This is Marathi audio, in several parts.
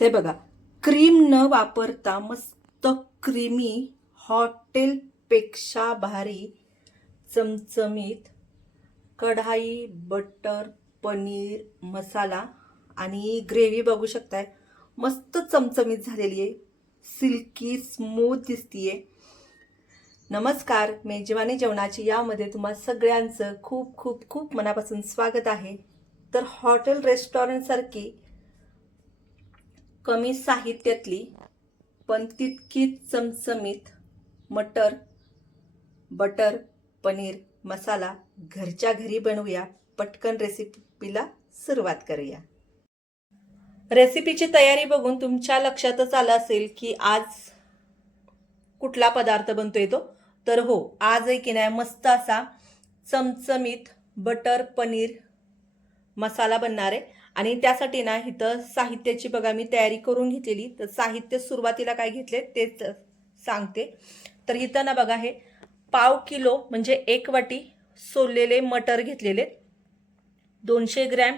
ते बघा क्रीम न वापरता मस्त क्रीमी हॉटेलपेक्षा भारी चमचमीत कढाई बटर पनीर मसाला आणि ग्रेव्ही बघू शकताय. मस्त चमचमीत झालेली आहे. सिल्की स्मूथ दिसतीये. नमस्कार मेजवानी जेवणाची यामध्ये तुम्हा सगळ्यांचं खूप खूप खूप मनापासून स्वागत आहे. तर हॉटेल रेस्टॉरंटसारखी कमी साहित्यातली पण तितकीच चमचमीत मटर बटर पनीर मसाला घरच्या घरी बनवूया. पटकन रेसिपीला सुरुवात करूया. रेसिपीची तयारी बघून तुमच्या लक्षातच आलं असेल की आज कुठला पदार्थ बनतोय तो? तर हो आज आहे की नाही मस्त असा चमचमीत बटर पनीर मसाला बनणार आहे. आणि त्यासाठी ना इथं साहित्याची बघा मी तयारी करून घेतलेली. तर साहित्य सुरुवातीला काय घेतले तेच सांगते. तर इथं ना बघा हे पाव किलो म्हणजे एक वाटी सोललेले मटर घेतलेले. दोनशे ग्रॅम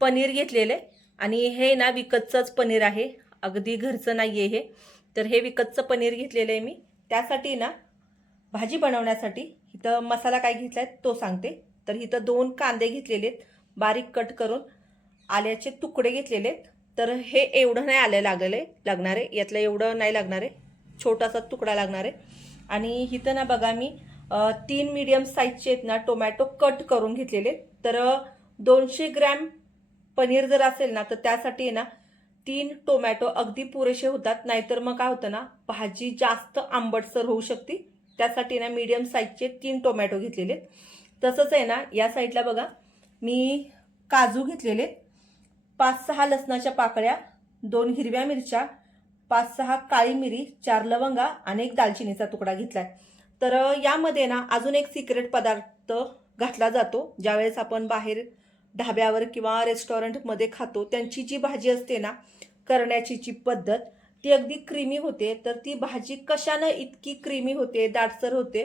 पनीर घेतलेले. आणि हे ना विकतचंच पनीर आहे. अगदी घरचं नाही आहे हे. तर हे विकतचं पनीर घेतलेलं आहे मी. त्यासाठी ना भाजी बनवण्यासाठी इथं मसाला काय घेतला आहे तो सांगते. तर इथं दोन कांदे घेतलेले आहेत बारीक कट करून आल्याचे तुकडे घेतलेले तर हे एवढं नाही आलं लागले लागणार. आहे यातलं एवढं नाही लागणार. आहे छोटासा तुकडा लागणार. आहे आणि इथं ना बघा मी तीन मीडियम साईजचे आहेत ना टोमॅटो कट करून घेतलेले तर दोनशे ग्रॅम पनीर जर असेल ना तर त्यासाठी ना तीन टोमॅटो अगदी पुरेसे होतात. नाहीतर मग काय होतं ना भाजी जास्त आंबटसर होऊ शकते. त्यासाठी ना मीडियम साईजचे तीन टोमॅटो घेतलेले तसंच आहे ना या साईडला बघा मी काजू घेतलेले पाच सहा लसणाच्या पाकळ्या दोन हिरव्या मिरच्या पाच सहा काळी मिरी चार लवंगा आणि एक दालचिनीचा तुकडा घेतलाय. तर यामध्ये ना अजून एक सिक्रेट पदार्थ घातला जातो. ज्यावेळेस आपण बाहेर ढाब्यावर किंवा रेस्टॉरंटमध्ये खातो त्यांची जी भाजी असते ना करण्याची जी पद्धत ती अगदी क्रीमी होते. तर ती भाजी कशानं इतकी क्रीमी होते दाटसर होते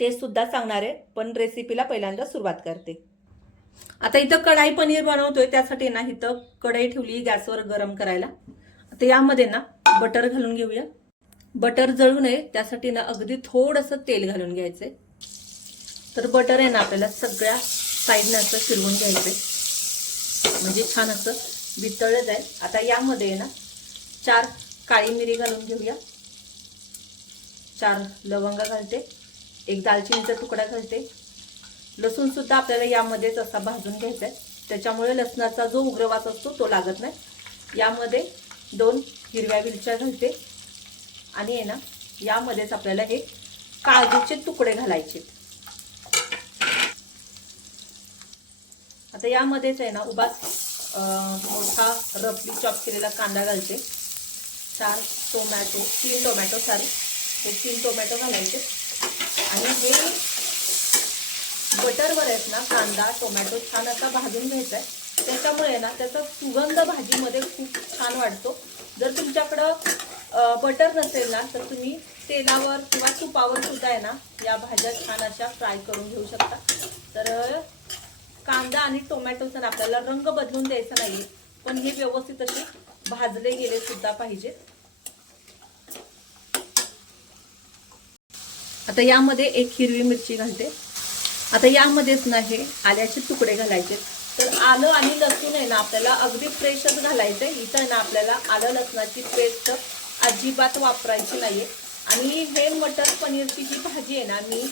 ते सुद्धा सांगणार आहे. पण रेसिपीला पहिल्यांदा सुरुवात करते. आता इथं कढाई पनीर बनवतोय त्यासाठी ना इथं कढई ठेवली गॅसवर गरम करायला. आता यामध्ये ना बटर घालून घेऊया. बटर जळू नये त्यासाठी ना अगदी थोडंसं तेल घालून घ्यायचंय. तर बटर आहे ना आपल्याला सगळ्या साईडनं असं फिरवून घ्यायचंय. म्हणजे छान असं वितळलं जाईल. आता यामध्ये आहे ना चार काळी मिरी घालून घेऊया. चार लवंगा घालते. एक दालचिनीचा तुकडा घालते. लसूण सुद्धा आपल्याला यामध्येच असा भाजून घ्यायचा आहे. त्याच्यामुळे लसणाचा जो उग्रवास असतो तो लागत नाही. यामध्ये दोन हिरव्या मिरच्या घालते. आणि आहे ना यामध्येच आपल्याला हे काजूचे तुकडे घालायचे. आता यामध्येच आहे ना उबास मोठा रफली चॉप केलेला कांदा घालते. चार टोमॅटो तीन टोमॅटो सॉरी हे तीन टोमॅटो घालायचे. आणि हे बटरवर आहेत ना कांदा टोमॅटो छान असा भाजून घ्यायचा आहे. त्याच्यामुळे ना त्याचा सुगंध भाजीमध्ये खूप छान वाटतो जर तुमच्याकडं बटर नसेल ना तर तुम्ही तेलावर किंवा तुपावर सुद्धा आहे ना या भाज्या छान अशा फ्राय करून घेऊ शकता. तर कांदा आणि टोमॅटोचा ना आपल्याला रंग बदलून द्यायचा नाही पण हे व्यवस्थित असे भाजले गेले सुद्धा पाहिजेत. आता यामध्ये एक हिरवी मिरची घालते. आता यामध्येच ना हे आल्याचे तुकडे घालायचे. तर आलं आणि लसूण आहे ना आपल्याला अगदी फ्रेशच घालायचं आहे इथं ना आपल्याला आलं लसणाची पेस्ट अजिबात वापरायची नाहीये. आणि हे मटर पनीरची जी भाजी आहे ना मी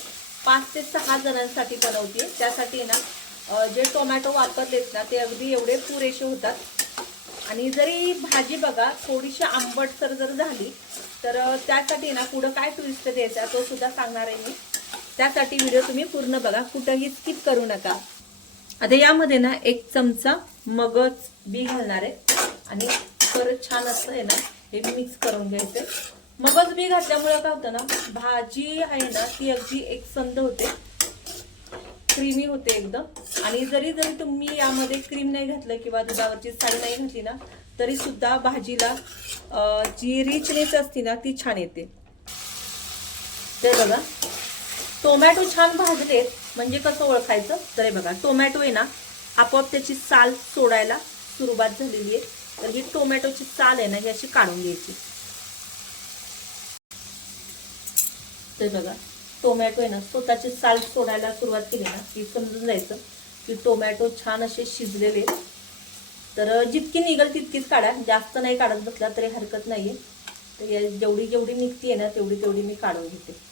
पाच ते सहा जणांसाठी बनवते त्यासाठी ना जे टोमॅटो वापरलेत ना ते अगदी एवढे पुरेसे होतात. आणि जरी भाजी बघा थोडीशी आंबटसर जर झाली तर त्यासाठी ना पुढं काय ट्विस्ट द्यायचा तो सुद्धा सांगणार आहे मी. त्यासाठी व्हिडिओ तुम्ही पूर्ण बघा. कुठंही स्किप करू नका. आता यामध्ये ना एक चमचा मगज बी घालणार आहे. आणि परत छान असं आहे ना हे मिक्स करून घ्यायचं मगज बी घातल्यामुळे काय होतं ना भाजी आहे ना ती अगदी एक संद होते. क्रीमी होते एकदम. आणि जरी जरी तुम्ही यामध्ये क्रीम नाही घातलं किंवा दुधावरची साडी नाही घातली ना तरी सुद्धा भाजीला जी रिचनेस असते ना ती छान येते. ते बघा. टोमॅटो छान भाजलेत म्हणजे कसं ओळखायचं? तर हे बघा टोमॅटो आहे ना आपोआप त्याची साल सोडायला सुरुवात झालेली आहे. तर ही टोमॅटोची साल आहे ना ही अशी काढून घ्यायची. तर बघा टोमॅटो आहे ना स्वतःची साल सोडायला सुरुवात केली ना की समजून जायचं की टोमॅटो छान असे शिजलेले आहेत. तर जितकी निघल तितकीच काढा जास्त नाही काढत बसला तरी हरकत नाहीये. तर जेवढी जेवढी जेवढी आहे ना तेवढी तेवढी मी काढून घेते.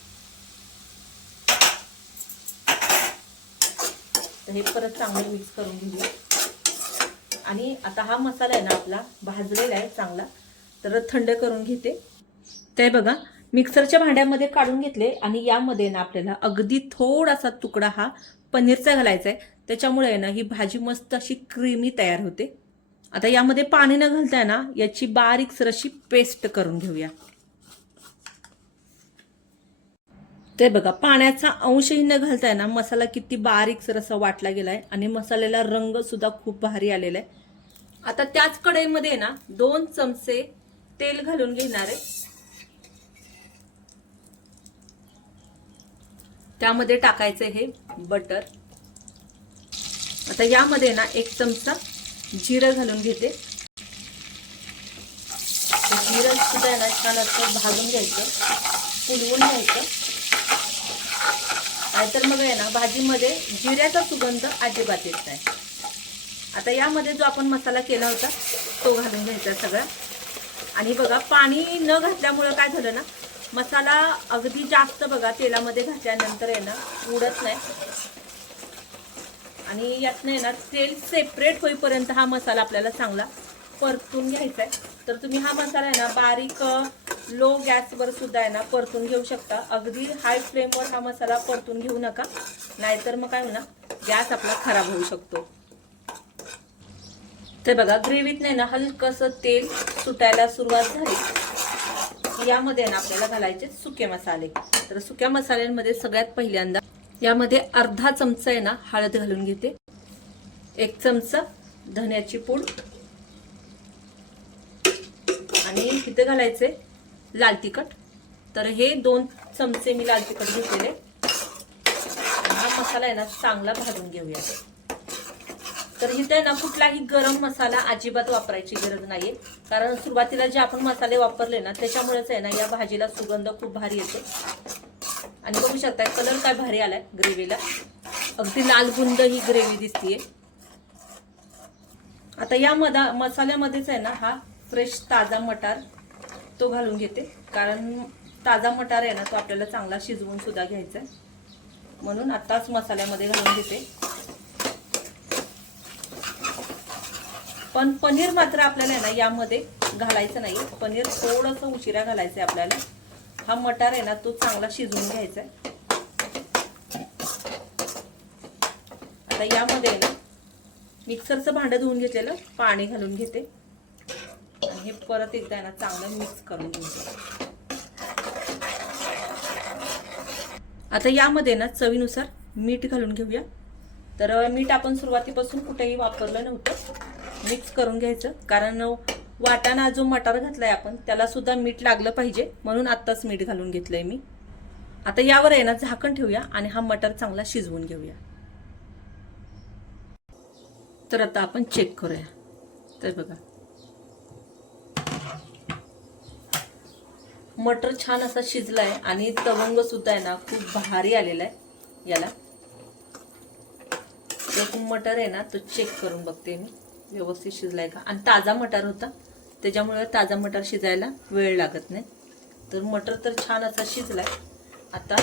तर हे परत चांगलं मिक्स करून घेऊया आणि आता हा मसाला आहे ना आपला भाजलेला आहे चांगला. तर थंड करून घेते. ते बघा मिक्सरच्या भांड्यामध्ये काढून घेतले आणि यामध्ये ना आपल्याला अगदी थोडासा तुकडा हा पनीरचा घालायचा आहे. त्याच्यामुळे आहे ना ही भाजी मस्त अशी क्रीमी तयार होते. आता यामध्ये पाणी न घालताय ना याची बारीक अशी पेस्ट करून घेऊया. ते बघा पाण्याचा अंशही न घालताय ना मसाला किती बारीक सर असा वाटला गेलाय आणि मसाल्याला रंग सुद्धा खूप भारी आलेला आहे आता त्याच कढईमध्ये ना दोन चमचे तेल घालून घेणार आहे. त्यामध्ये टाकायचं हे बटर. आता यामध्ये ना एक चमचा जिरं घालून घेते. जिरं सुद्धा ना छान असं भाजून घ्यायचं फुलवून घ्यायचं. नाहीतर मग आहे ना भाजीमध्ये जिऱ्याचा सुगंध अजिबात येत नाही. आता यामध्ये जो आपण मसाला केला होता तो घालून घ्यायचा सगळा. आणि बघा पाणी न घातल्यामुळं काय झालं ना मसाला अगदी जास्त बघा तेलामध्ये घातल्यानंतर आहे ना उडत नाही. आणि यातनं आहे ना तेल सेपरेट होईपर्यंत हा मसाला आपल्याला चांगला परतून घ्यायचा आहे. तर तुम्ही हा मसाला आहे ना बारीक लो गॅसवर सुद्धा आहे ना परतून घेऊ शकता. अगदी हाय फ्लेमवर हा मसाला परतून घेऊ नका. नाहीतर मग काय म्हणा गॅस आपला खराब होऊ शकतो. तर बघा ग्रेव्हीत नाही ना हलकंसं तेल सुटायला सुरुवात झाली. यामध्ये ना आपल्याला घालायचे सुके मसाले. तर सुक्या मसाल्यांमध्ये सगळ्यात पहिल्यांदा यामध्ये अर्धा चमचा आहे ना हळद घालून घेते. एक चमचा धन्याची पूड. आणि इथे घालायचे लाल तिखट. तर हे दोन चमचे मी लाल तिखट घेतलेले. हा मसाला आहे ना चांगला भाजून घेऊया. तर इथे ना कुठलाही गरम मसाला अजिबात वापरायची गरज नाहीये. कारण सुरुवातीला जे आपण मसाले वापरले ना त्याच्यामुळेच आहे ना या भाजीला सुगंध खूप भारी येते. आणि बघू शकता कलर काय भारी आलाय ग्रेव्हीला. अगदी लाल गुंद ही ग्रेव्ही दिसतीये. आता या मदा मसाल्यामध्येच आहे ना हा फ्रेश ताजा मटार तो घालून घेते. कारण ताजा मटार आहे ना तो आपल्याला चांगला शिजवून सुद्धा घ्यायचा आहे. म्हणून आत्ताच मसाल्यामध्ये घालून घेते. पण पनीर मात्र आपल्याला आहे ना यामध्ये घालायचं नाही पनीर थोडंसं उशिरा घालायचं आहे आपल्याला. हा मटार आहे ना तो चांगला शिजवून घ्यायचा आहे. आता यामध्ये ना मिक्सरचं भांडं धुवून घेतलेलं पाणी घालून घेते. आणि हे परत एकदा आहे ना चांगलं मिक्स करून घ्यायचं आता यामध्ये ना चवीनुसार मीठ घालून घेऊया. तर मीठ आपण सुरुवातीपासून कुठेही वापरलं नव्हतं. मिक्स करून घ्यायचं. कारण वाटाणा जो मटार घातलाय आपण त्याला सुद्धा मीठ लागलं पाहिजे. म्हणून आत्ताच मीठ घालून घेतलंय मी. आता यावर आहे ना झाकण ठेवूया आणि हा मटार चांगला शिजवून घेऊया. तर आता आपण चेक करूया. तर बघा. मटर छान असा शिजलाय आणि तवंग सुद्धा आहे ना खूप भारी आलेला आहे याला. एक मटर आहे ना तो चेक करून बघते मी व्यवस्थित शिजलाय का? आणि ताजा मटार होता त्याच्यामुळे ताजा मटार शिजायला वेळ लागत नाही. तर मटर तर छान असा शिजलाय. आता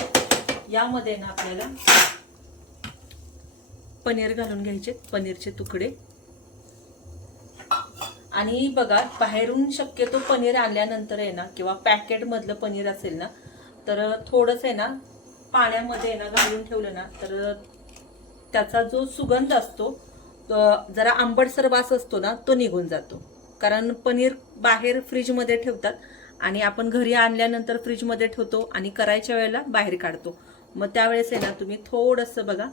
यामध्ये ना आपल्याला पनीर घालून घ्यायचे पनीरचे तुकडे. आणि बघा बाहेरून शक्यतो पनीर आणल्यानंतर आहे ना किंवा पॅकेटमधलं पनीर असेल ना तर थोडंच आहे ना पाण्यामध्ये आहे ना घालून ठेवलं ना तर त्याचा जो सुगंध असतो जरा आंबटसर वास असतो ना तो निघून जातो. कारण पनीर बाहेर फ्रीजमध्ये ठेवतात आणि आपण घरी आणल्यानंतर फ्रीजमध्ये ठेवतो आणि करायच्या वेळेला बाहेर काढतो. मग त्यावेळेस आहे ना तुम्ही थोडंसं बघा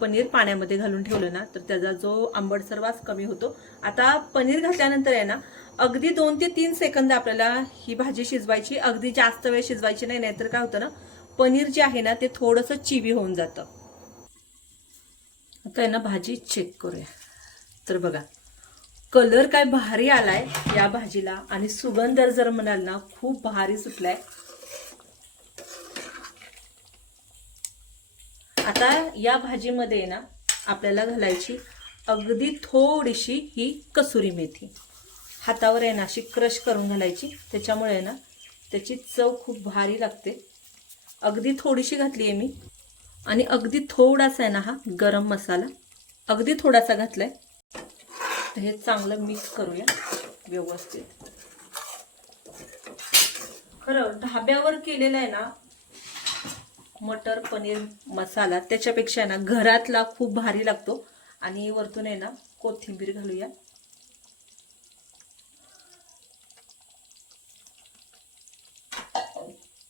पनीर पाण्यामध्ये घालून ठेवलं ना तर त्याचा जो आंबटसर वास कमी होतो. आता पनीर घातल्यानंतर आहे ना अगदी दोन ते तीन सेकंद आपल्याला ही भाजी शिजवायची अगदी जास्त वेळ शिजवायची नाही नाहीतर काय होतं ना पनीर जे आहे ना ते थोडंसं चिवी होऊन जातं. आता आहे ना भाजी चेक करूया. तर बघा कलर काय भारी आलाय या भाजीला आणि सुगंध जर म्हणाल ना खूप भारी सुटलाय. आता या भाजीमध्ये ना आपल्याला घालायची अगदी थोडीशी ही कसुरी मेथी. हातावर आहे ना अशी क्रश करून घालायची. त्याच्यामुळे ना त्याची चव खूप भारी लागते. अगदी थोडीशी घातली आहे मी. आणि अगदी थोडासा आहे ना हा गरम मसाला. अगदी थोडासा घातलाय. आहे हे चांगलं मिक्स करूया व्यवस्थित. खरं ढाब्यावर केलेलं आहे ना मटर पनीर मसाला त्याच्यापेक्षा ना घरातला खूप भारी लागतो. आणि वरतून आहे ना कोथिंबीर घालूया.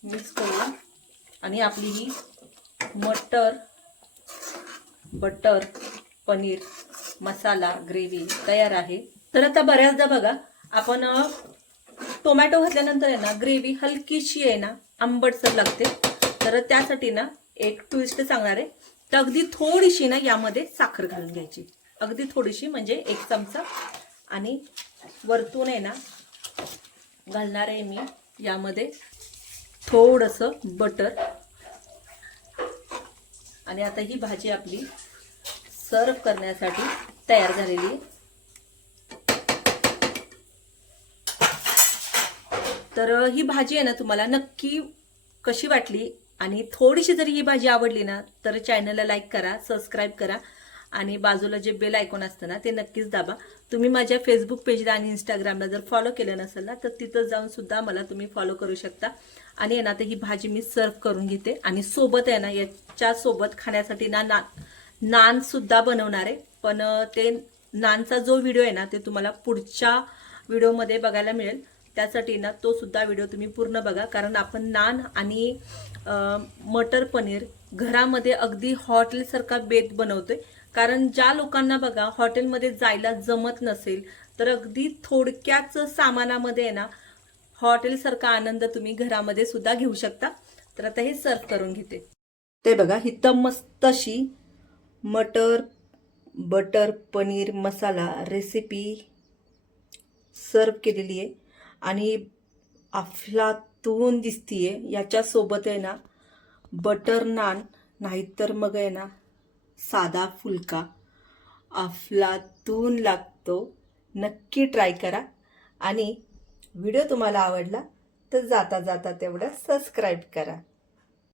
मिक्स करूया. आणि आपली ही मटर बटर पनीर मसाला ग्रेव्ही तयार आहे. तर आता बऱ्याचदा बघा आपण टोमॅटो घातल्यानंतर आहे ना ग्रेव्ही हलकीशी आहे ना आंबटसर लागते. तर त्यासाठी ना एक ट्विस्ट सांगणार आहे. तर अगदी थोडीशी ना यामध्ये साखर घालून घ्यायची. अगदी थोडीशी म्हणजे एक चमचा. आणि वरतून आहे ना घालणार आहे मी यामध्ये थोडंसं बटर आणि आता ही भाजी आपली सर्व करण्यासाठी तयार झालेली आहे. तर ही भाजी आहे ना तुम्हाला नक्की कशी वाटली आणि थोडीशी जरी ही भाजी आवडली ना तर चॅनलला लाईक करा सबस्क्राईब करा. आणि बाजूला जे बेल आयकॉन असतं ना ते नक्कीच दाबा. तुम्ही माझ्या फेसबुक पेजला आणि इंस्टाग्रामला जर फॉलो केलं नसेल ना तर तिथं जाऊन सुद्धा मला तुम्ही फॉलो करू शकता. आणि ना तर ही भाजी मी सर्व करून घेते. आणि सोबत आहे ना याच्या सोबत खाण्यासाठी ना नान सुद्धा बनवणार आहे. पण ते नानचा जो व्हिडिओ आहे ना ते तुम्हाला पुढच्या व्हिडिओमध्ये बघायला मिळेल. त्यासाठी ना तो सुद्धा व्हिडिओ तुम्ही पूर्ण बघा. कारण आपण नान आणि मटर पनीर घरामध्ये अगदी हॉटेलसारखा बेत बनवतोय. कारण ज्या लोकांना बघा हॉटेलमध्ये जायला जमत नसेल तर अगदी थोडक्याच सामानामध्ये आहे ना हॉटेलसारखा आनंद तुम्ही घरामध्ये सुद्धा घेऊ शकता. तर आता हे सर्व करून घेते. ते बघा हिथं मस्त अशी मटर बटर पनीर मसाला रेसिपी सर्व केलेली आहे. आणि अफलातून दिसतीये. याच्यासोबत आहे ना बटर नान नाहीतर मग आहे ना साधा फुलका. अफलातून लागतो. नक्की ट्राय करा. आणि व्हिडिओ तुम्हाला आवडला तर जाता जाता तेवढं सबस्क्राईब करा.